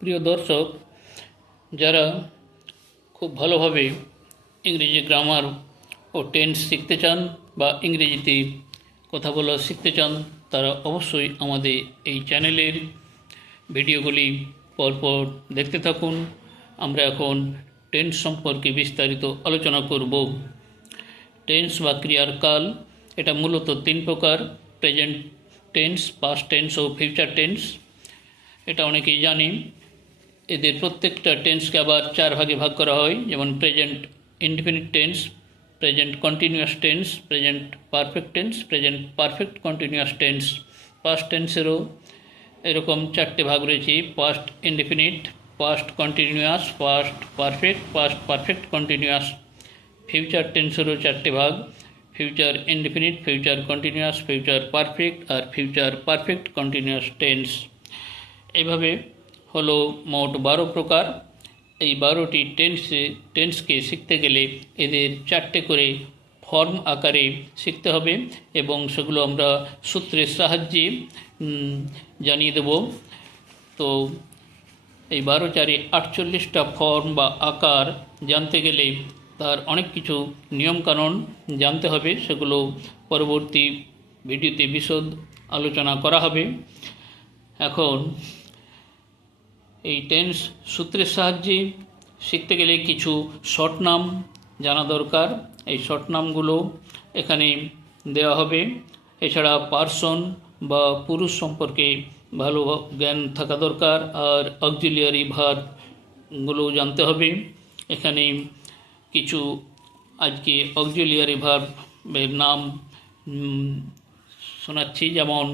প্রিয় দর্শক, যারা খুব ভালোভাবে ইংরেজি গ্রামার ও টেন্স শিখতে চান বা ইংরেজিতে কথা বলা শিখতে চান, তারা অবশ্যই আমাদের এই চ্যানেলের ভিডিওগুলি পরপর দেখতে থাকুন। আমরা এখন টেন্স সম্পর্কে বিস্তারিত আলোচনা করব। টেন্স বা ক্রিয়ার কাল, এটা মূলত তিন প্রকার: প্রেজেন্ট টেন্স, পাস্ট টেন্স ও ফিউচার টেন্স। এটা অনেকেই জানি। এদের প্রত্যেকটা টেন্সকে আবার চার ভাগে ভাগ করা হয়, যেমন present indefinite tense, present continuous tense, present perfect tense, present perfect continuous tense. Past টেন্সেরও এরকম চারটে ভাগ রয়েছে: past indefinite, past continuous, past perfect, past perfect continuous. Future টেন্সেরও চারটে ভাগ: future indefinite, future continuous, future perfect আর ফিউচার পারফেক্ট কন্টিনিউয়াস টেন্স। এইভাবে হলো মোট 12 প্রকার। এই 12টি টেন্সকে শিখতে গেলে এদের চারটে করে ফর্ম আকারে শিখতে হবে এবং সেগুলো আমরা সূত্রের সাহায্যে জানিয়ে দেব। তো এই 12×4 = 48টা ফর্ম বা আকার জানতে গেলে তার অনেক কিছু নিয়মকানুন জানতে হবে। সেগুলো পরবর্তী ভিডিওতে বিশদ আলোচনা করা হবে। এখন এই টেন্স সূত্রের সাহায্যে শিখতে গেলে কিছু শর্ট নাম জানা দরকার। এই শর্ট নামগুলো এখানে দেওয়া হবে। এছাড়া পার্সন বা পুরুষ সম্পর্কে ভালো জ্ঞান থাকা দরকার, আর অক্সিলিয়ারি ভার্বগুলো জানতে হবে। এখানে কিছু আজকে অক্সিলিয়ারি ভার্বের নাম শোনাচ্ছি, যেমন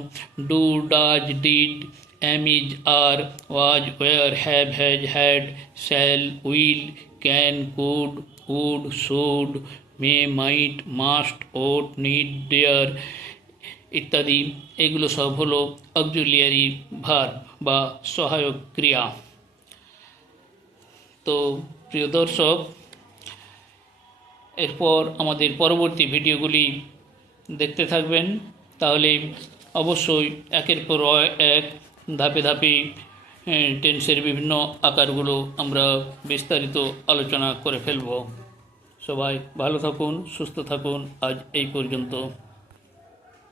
do, does, did, am, is, are, was, were, have, has, had, shall, will, can, could, would, should, may, might, must, ought, need, dare ইত্যাদি। এগুলো সব হলো অক্সিলিয়ারি ভার্ব বা সহায়ক ক্রিয়া। তো প্রিয় দর্শক, এরপর আমাদের পরবর্তী ভিডিওগুলি দেখতে থাকবেন, তাহলে অবশ্যই একের পর এক ধাপে ধাপে টেন্সের বিভিন্ন আকারগুলো আমরা বিস্তারিত আলোচনা করে ফেলব। সবাই ভালো থাকুন, সুস্থ থাকুন। আজ এই পর্যন্ত।